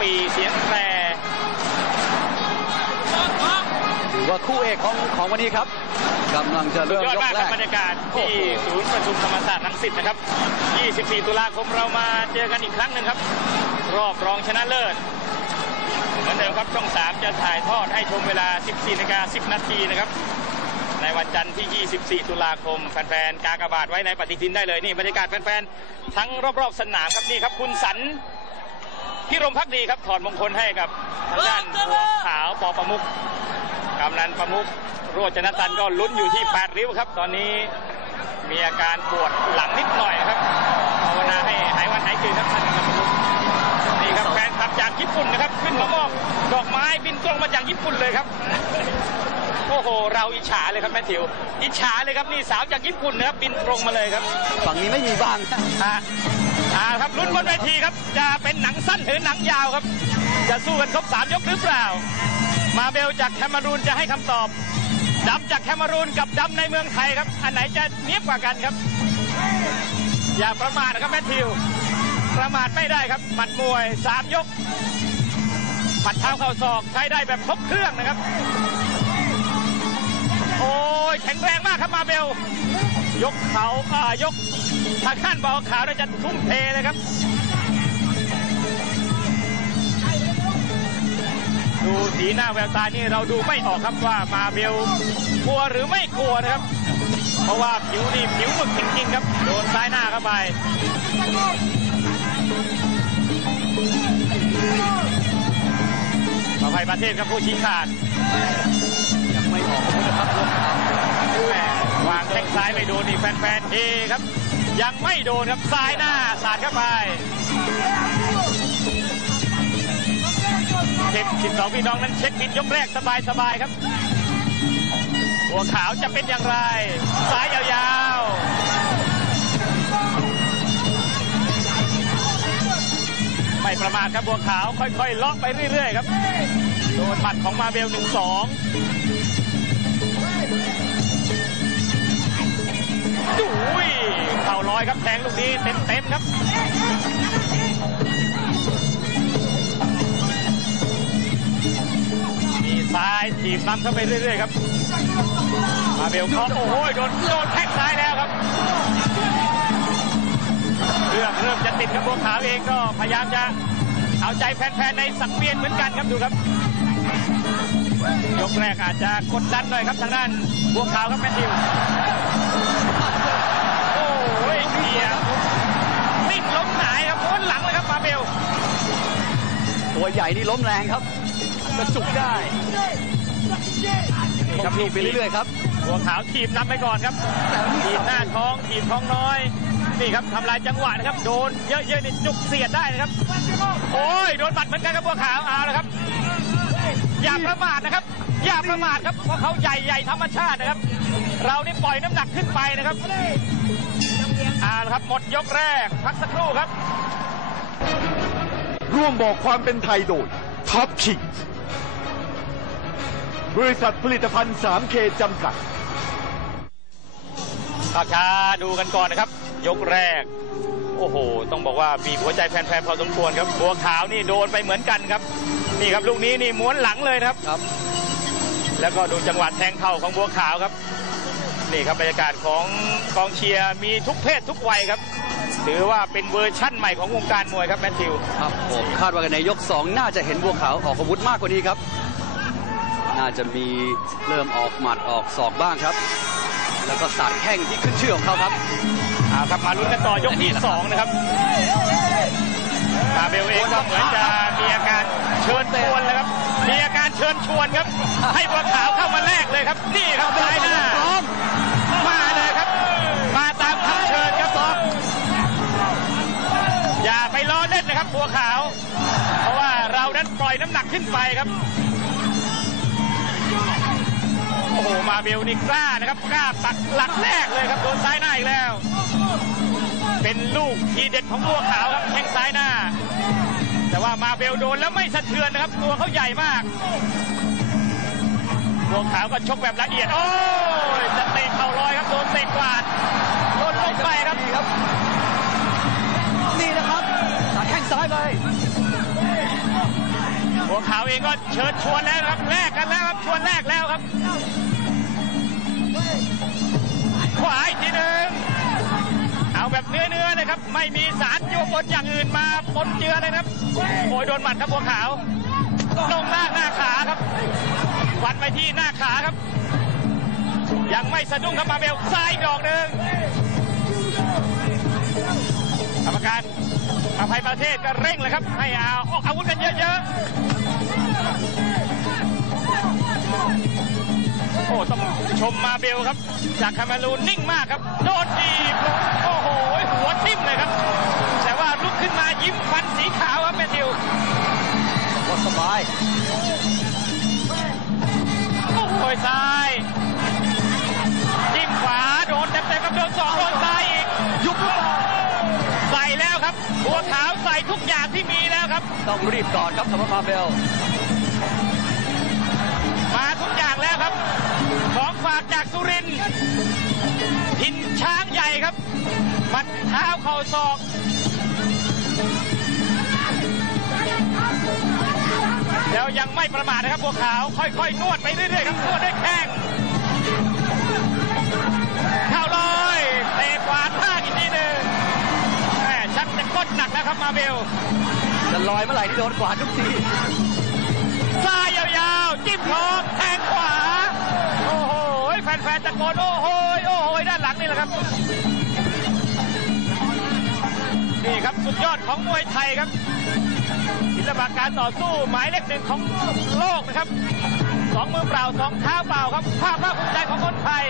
ปีเสียงแตรถือว่าคู่เอกของของวันนี้ครับกำลังจะสุดเริ่มยอดยกมากแรครับกบรรยากาศที่ศูนย์ประชุมธรรมศาสตร์รังสิตนะครับ 24 ตุลาคมเรามาเจอกันอีกครั้งหนึ่งครับ รอบรองชนะเลิศเหมือนเดิมครับช่อง 3 จะถ่ายทอดให้ชมเวลา 14นาฬิกา10 นาทีนะครับ ในวันจันทร์ที่ 24 ตุลาคม แฟนๆ กากบาทไว้ในปฏิทินได้เลยนี่บรรยากาศแฟนๆ ทั้งรอบๆ สนามครับนี่ครับคุณสัน พิรมพักดีครับถอดมงคลให้กับทางด้านบัวขาวปอประมุกกำนันประมุกโรจนตันก็ลุ้นอยู่ที่8ริ้วครับ ตอนนี้มีอาการปวดหลังนิดหน่อยครับภาวนาให้หายวันหายคืนครับท่านกำนันประมุก นี่ครับแฟนคลับจากญี่ปุ่นนะครับ ขึ้นมามอบดอกไม้บินตรงมาจากญี่ปุ่นเลยครับ โอ้โห เราอิจฉาเลยครับแมทธิว อิจฉาเลยครับนี่สาวจากญี่ปุ่นนะครับบินตรงมาเลยครับฝั่งนี้ไม่มีบ้างนะอ่าอ่าครับลุ้นบนเวทีครับ จะเป็นหนังสั้นหรือหนังยาวครับ จะสู้กันครบสามยกหรือเปล่า มาเบลจากแคมารูนจะให้คำตอบดำจากแคมารูนกับดำในเมืองไทยครับ อันไหนจะเนียบกว่ากันครับ อย่าประมาทนะครับแมทธิว ประมาทไม่ได้ครับหมัดมวยสามยกหมัดเท้าเข่าศอกใช้ได้แบบครบเครื่องนะครับ โอ้ยแข็งแรงมากครับมาเบล ยกเขาอ่ายกทางข้านเบาขาวจะทุ่มเทเลยครับ ดูสีหน้าแววตานี่เราดูไม่ออกครับว่ามาเบลกลัวหรือไม่กลัวนะครับ เพราะว่าผิวนี่ผิวหมึกจริงๆครับ โดนซ้ายหน้าเข้าไป ขออภัยประเทศครับผู้ชี้ขาด ยังไม่ออกนะครับวาวแหม่วางแข้งซ้ายไม่โดนนี่แฟนๆเฮครับ ยังไม่โดนครับซ้ายหน้าสาดเข้าไปเช็ค12พี่น้องนั้นเช็คบินยกแรกสบายๆครับ หัวขาวจะเป็นอย่างไร ซ้ายยาว ไม่ประมาทครับบัวขาวค่อยๆเลาะไปเรื่อยๆครับโดนหมัดของมาเบลหนึ่งสองดูยเข่าลอยครับแทงลูกนี้เต็มๆครับมีซ้ายถีบนำเข้าไปเรื่อยๆครับ มาเบลเคาะโอ้โหโดนโดนแท็กซ้ายแล้วครับ เรื่องเริ่มจะติดครับบัวขาวเองก็พยายามจะเอาใจแฟนๆในสังเวียนเหมือนกันครับดูครับยกแรกอาจจะกดดันหน่อยครับทางด้านบัวขาวครับแมทธิวโอ้ยเกียร์นิ่งล้มหงายครับพ้นหลังเลยครับมาเบลตัวใหญ่นี่ล้มแรงครับกระจุกได้นี่ครับถีบไปเรื่อยๆครับหัวขาวทีบนำไปก่อนครับทีบหน้าท้องทีบท้องน้อย นี่ครับทำลายจังหวะนะครับ โดนเยอะๆนี่จุกเสียดได้นะครับ โอ้ยโดนบัดเหมือนกันครับบัวขาวเอาละครับ อย่าประมาทนะครับ อย่าประมาทครับเพราะเขาใหญ่ใหญ่ธรรมชาตินะครับ เรานี่ปล่อยน้ำหนักขึ้นไปนะครับเอาละครับหมดยกแรกพักสักครู่ครับ ร่วมบอกความเป็นไทยโดยท็อปชิงบริษัทผลิตภัณฑ์ 3K จำกัด ภาพช้าดูกันก่อนนะครับ ยกแรก โอ้โห ต้องบอกว่าบีบหัวใจแฟนๆพอสมควรครับ บัวขาวนี่โดนไปเหมือนกันครับ นี่ครับลูกนี้นี่ม้วนหลังเลยนะครับครับ แล้วก็ดูจังหวะแทงเข่าของบัวขาวครับ นี่ครับบรรยากาศของกองเชียร์มีทุกเพศทุกวัยครับ ถือว่าเป็นเวอร์ชั่นใหม่ของวงการมวยครับแมทธิว ครับผมคาดว่าในยกสองน่าจะเห็นบัวขาวออกอาวุธมากกว่านี้ครับ น่าจะมีเริ่มออกหมัดออกศอกบ้างครับ แล้วก็สาดแข้งที่ขึ้นชื่อของเขาครับ เอาครับมาลุ้นกันต่อยกที่สองนะครับมาเบลเองก็เหมือนจะมีอาการเชิญชวนเลยครับ มีอาการเชิญชวนครับ ให้บัวขาวเข้ามาแลกเลยครับ นี่ครับซ้ายหน้ามาเลยครับ มาตามคำเชิญครับอย่าไปล้อเล่นนะครับบัวขาว เพราะว่าเรานั้นปล่อยน้ำหนักขึ้นไปครับโอ้โหมาเบลนี่กล้านะครับกล้าปักหลักแรกเลยครับโดนซ้ายหน้าอีกแล้ว เป็นลูกทีเด็ดของบัวขาวครับแข้งซ้ายหน้า แต่ว่ามาเบลโดนแล้วไม่สะเทือนนะครับ ตัวเขาใหญ่มากบัวขาวก็ชกแบบละเอียด โอ้ยจะเตะเข่าลอยครับโดนเตะกวาดโดนลงไปครับ นี่ครับนี่นะครับสาดแข้งซ้ายไปบัวขาวเองก็เชิญชวนแล้วนะครับแลกกันแล้วครับชวนแลกแล้วครับขวาอีกทีหนึ่งเอา แบบเนื้อเนื้อๆเลยครับ ไม่มีสารโยบนอย่างอื่นมาปนเจือเลยครับโอยโดนหมัดครับบัวขาวลงหน้าหน้าขาครับวัดไปที่หน้าขาครับ ยังไม่สะดุ้งครับมาเบลซ้ายดอกหนึ่งกรรมการอภัยประเทศก็เร่งเลยครับ ให้เอาออกอาวุธกันเยอะๆ ต้องชมมาเบลครับ จากคามารูนนิ่งมากครับ โดนดีบโอ้โห หัวทิ่มเลยครับ แต่ว่าลุกขึ้นมายิ้มฟันสีขาวครับแมทิวสบาย โอ้โหซ้ายจิ้มขวาโดนเต็มๆกับโดนสองโดนซ้ายอีก ยุบหรือเปล่าใส่แล้วครับบัวขาวใส่ทุกอย่างที่มีแล้วครับ ต้องรีบก่อครับสำหรับมาเบล ครับ ของฝากจากสุรินทร์ถิ่นช้างใหญ่ครับหมัดเท้าเข่าศอกแล้วยังไม่ประมาทนะครับบัวขาว ค่อยๆ นวดไปเรื่อยๆครับนวดด้วยแข้งเข้าลอยเตะขวาท่างอีกทีหนึ่งแหม่ชักจะก้นหนักแล้วครับมาเบลจะลอยเมื่อไหร่ที่โดนกวาดทุกทีซ้ายยาวๆ จิ้มท้องแทงขวาโอ้โหแฟนๆตะโกนโอ้โหโอ้โหด้านหลังนี่แหละครับนี่ครับสุดยอดของมวยไทยครับ ศิลปะการต่อสู้หมายเลขหนึ่งของโลกนะครับสองมือเปล่าสองเท้าเปล่าครับ ภาพภาคภูมิใจของคนไทย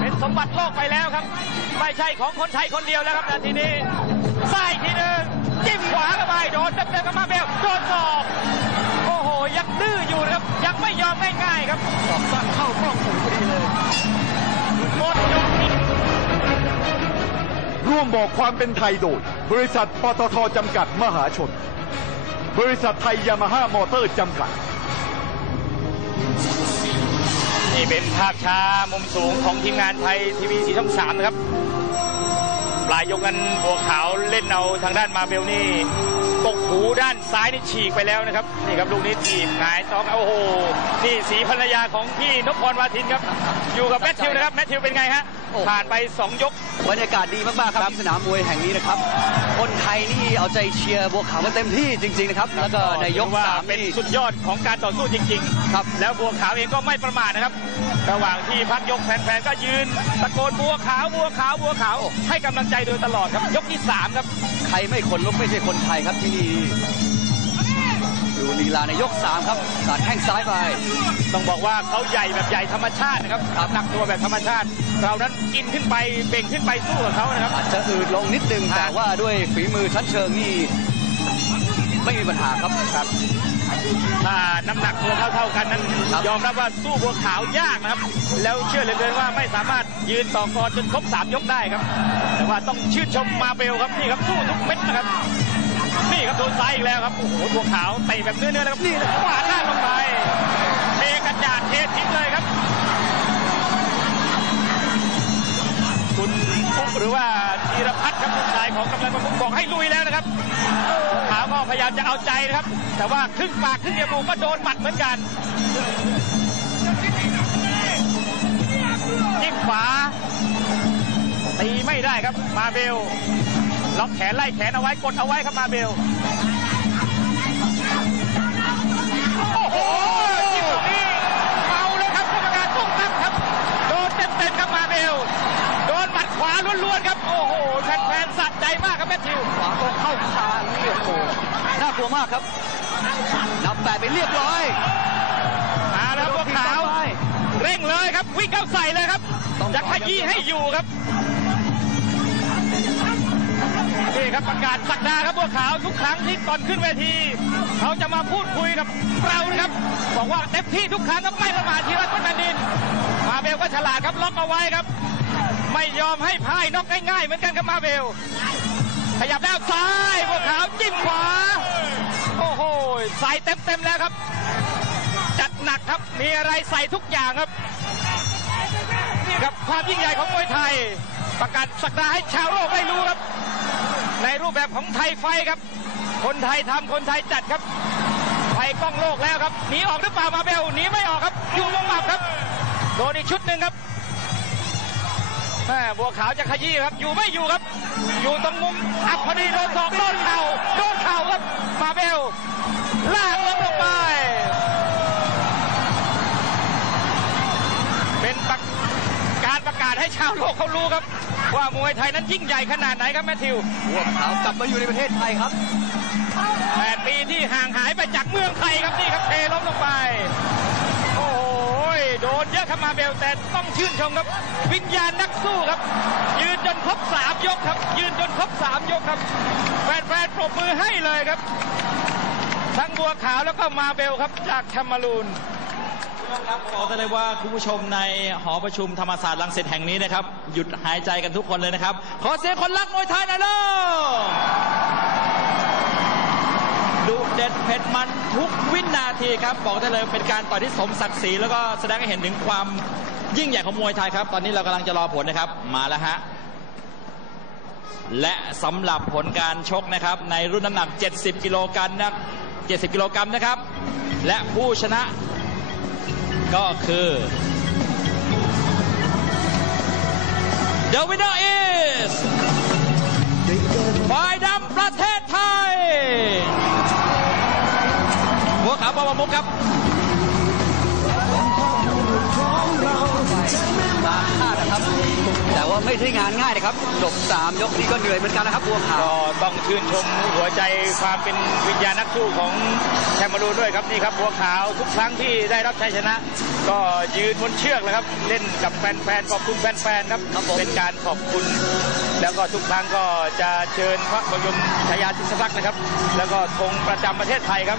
เป็นสมบัติโลกไปแล้วครับ ไม่ใช่ของคนไทยคนเดียวแล้วครับนาทีนี้ซ้ายทีหนึ่งจิ้มขวาเข้าไปโดนเต็มๆกับมาเบลโดนศอกโอ้โห ยังดื้ออยู่นะครับ ยังไม่ยอมง่ายๆครับสอบสั้นเข้ากล้องหูพอดีเลยหมดยกที่ร่วมบอกความเป็นไทยโดย บริษัทปตทจำกัดมหาชน บริษัทไทยยามาฮ่ามอเตอร์จำกัด นี่เป็นภาพช้ามุมสูงของทีมงานไทยทีวีสีช่องสามนะครับ ปลายยกนั้นบัวขาวเล่นเอาทางด้านมาเบลนี่ กกหูด้านซ้ายนี่ฉีกไปแล้วนะครับนี่ครับลูกนี้ถีบหงายท้องโอ้โหนี่สีภรรยาของพี่นพพรวาทินครับ อยู่กับแมทธิวนะครับแมทธิวเป็นไงฮะโอ้ผ่านไปสองยกบรรยากาศดีมากๆครับที่สนามมวยแห่งนี้นะครับ คนไทยนี่เอาใจเชียร์บัวขาวกันเต็มที่จริงๆนะครับแล้วก็ในยกถือว่าสามเป็นนี่สุดยอดของการต่อสู้จริงๆครับแล้วบัวขาวเองก็ไม่ประมาทนะครับ ระหว่างที่พักยกแฟนๆก็ยืนตะโกนบัวขาวบัวขาวบัวขาวให้กำลังใจโดยตลอดครับยกที่สามครับ ใครไม่คนลุกไม่ใช่คนไทยครับที่นี่ดูลีลาในยกสามครับสาดแข้งซ้ายไป ต้องบอกว่าเขาใหญ่แบบใหญ่ธรรมชาตินะครับน้ำหนักตัวแบบธรรมชาติ เรานั้นกินขึ้นไปเบ่งขึ้นไปสู้กับเขานะครับอาจจะอืดลงนิดนึงครับแต่ว่าด้วยฝีมือชั้นเชิงนี่ไม่มีปัญหาครับครับ ถ้าน้ำหนักตัวเท่าๆกันนั้นครับยอมรับว่าสู้บัวขาวยากนะครับ แล้วเชื่อเหลือเกินว่าไม่สามารถยืนต่อกรจนครบสามยกได้ครับ แต่ว่าต้องชื่นชมมาเบลครับนี่ครับสู้ทุกเม็ดนะครับนี่ครับโดนซ้ายอีกแล้วครับโอ้โหบัวขาวเตะแบบเนื้อๆเลยครับนี่เลยขวาล่างลงไปเทกระจาดเททิ้งเลยครับ หรือว่าธีรพัฒน์ครับลูกชายของกำลังประมุขบอกให้ลุยแล้วนะครับขาวก็พยายามจะเอาใจนะครับ แต่ว่าครึ่งปากครึ่งจมูกก็โดนหมัดเหมือนกันจิ้มขวาตีไม่ได้ครับมาเบลล็อกแขนไล่แขนเอาไว้กดเอาไว้ครับมาเบลโอ้โหจิ้มตรงนี้เมาเลยครับกรรมการตุ้มตั้มครับโดนเต็มๆครับมาเบล ขวาล้วนๆครับ โอ้โหแฟนๆสะใจมากครับแมทธิวขวาตรงเข้าคางนี่โอ้โหน่ากลัวมากครับนับแปดไปเรียบร้อยมาแล้วพวกขาวเร่งเลยครับ วิ่งเข้าใส่เลยครับจะขยี้ให้อยู่ครับนี่ครับประกาศสักดาครับบัวขาวทุกครั้งที่ตอนขึ้นเวที เขาจะมาพูดคุยกับเรานะครับบอกว่าเต็มที่ทุกครั้งก็ไม่ประมาททีรัตน์แผ่นดิน มาเบลก็ฉลาดครับล็อกเอาไว้ครับ ไม่ยอมให้พ่ายน็อกง่ายๆเหมือนกันครับมาเบลขยับแล้วซ้ายบัวขาวจิ้มขวา โอ้โหใส่เต็มๆแล้วครับ จัดหนักครับมีอะไรใส่ทุกอย่างครับนี่ครับความยิ่งใหญ่ของมวยไทย ประกาศสักดาให้ชาวโลกได้รู้ครับ ในรูปแบบของไทยไฟครับ คนไทยทำคนไทยจัดครับคภัยกล้องโลกแล้วครับหนีออกหรือเปล่ามาเบลหนีไม่ออกครับอยู่ลงหมับครับโดนอีกชุดหนึ่งครับ แม่บัวขาวจะขยี้ครับ อยู่ไม่อยู่ครับ อยู่ตรงมุมอับพอดีโดนศอกโดนเข่าโดนเข่าครับมาเบลลากล้มลงไป เป็นประการประกาศให้ชาวโลกเขารู้ครับ ว่ามวยไทยนั้นยิ่งใหญ่ขนาดไหนครับแมทธิวบัวขาวกลับมาอยู่ในประเทศไทยครับแปดปีที่ห่างหายไปจากเมืองไทยครับนี่ครับเทล้มลงไป โอ้โห โดนเยอะครับมาเบลแต่ต้องชื่นชมครับ วิญญาณนักสู้ครับ ยืนจนครบสามยกครับ ยืนจนครบสามยกครับ แฟนๆปรบมือให้เลยครับ ทั้งบัวขาวแล้วก็มาเบลครับจากแคมารูนครับบอกได้เลยว่าคุณผู้ชมในหอประชุมธรรมศาสตร์รังสิตแห่งนี้นะครับ หยุดหายใจกันทุกคนเลยนะครับ ขอเสียงคนรักมวยไทยหน่อยเร็ว ดุเด็ดเผ็ดมันทุกวินาทีครับ บอกได้เลยเป็นการต่อยที่สมศักดิ์ศรีแล้วก็แสดงให้เห็นถึงความยิ่งใหญ่ของมวยไทยครับ ตอนนี้เรากำลังจะรอผลนะครับ มาแล้วฮะ และสำหรับผลการชกนะครับ ในรุ่นน้ำหนัก 70 กิโลกรัมนะ70 กิโลกรัมนะครับ และผู้ชนะก็คือ The winner is ฝ่ายดำ บัวขาวปอประมุกครับตามคาดนะครับ แต่ว่าไม่ใช่งานง่ายนะครับจบสามยกนี้ก็เหนื่อยเหมือนกันนะครับบัวขาวก็ต้องชื่นชมหัวใจความเป็นวิญญาณนักสู้ของแคมารูนด้วยครับนี่ครับบัวขาวทุกครั้งที่ได้รับชัยชนะ ก็ยืนบนเชือกเลยครับ เล่นกับแฟนๆขอบคุณแฟนๆครับครับผมเป็นการขอบคุณ แล้วก็ทุกครั้งก็จะเชิญพระบรมชายาธิสลักษณ์นะครับ แล้วก็ธงประจำประเทศไทยครับ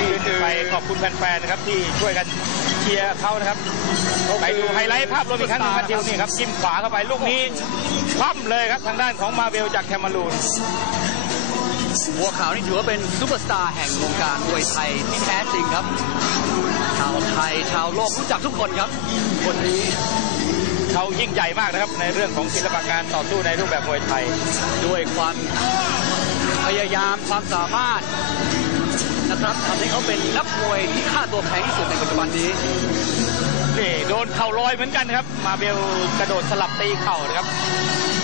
ยื่นไปขอบคุณแฟนๆนะครับที่ช่วยกันเชียร์เขานะครับ ไปดูไฮไลท์ภาพรวมอีกครั้งหนึงครับทิวนี่ครับจิ้มขวาเข้าไปลูกนี้คว่ำเลยครับทางด้านของมาเวลจากแคมารูนบัวขาวนี่ถือว่าเป็นซูเปอร์สตาร์แห่งวงการมวยไทยที่แท้จริงครับ ชาวไทยชาวโลกรู้จักทุกคนครับ คนนี้เขายิ่งใหญ่มากนะครับในเรื่องของศิลปะการต่อสู้ในรูปแบบมวยไทย ด้วยความพยายามความสามารถ นะครับทำให้เขาเป็นนักมวยที่ค่าตัวแพงที่สุดในปัจจุบันนี้นี่โดนเข่าลอยเหมือนกันนะครับ มาเบลกระโดดสลับตีเข่านะครับ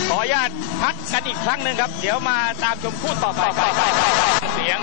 ขออนุญาตพักกันอีกครั้งหนึ่งครับ เดี๋ยวมาตามชมคู่ต่อไปเสียง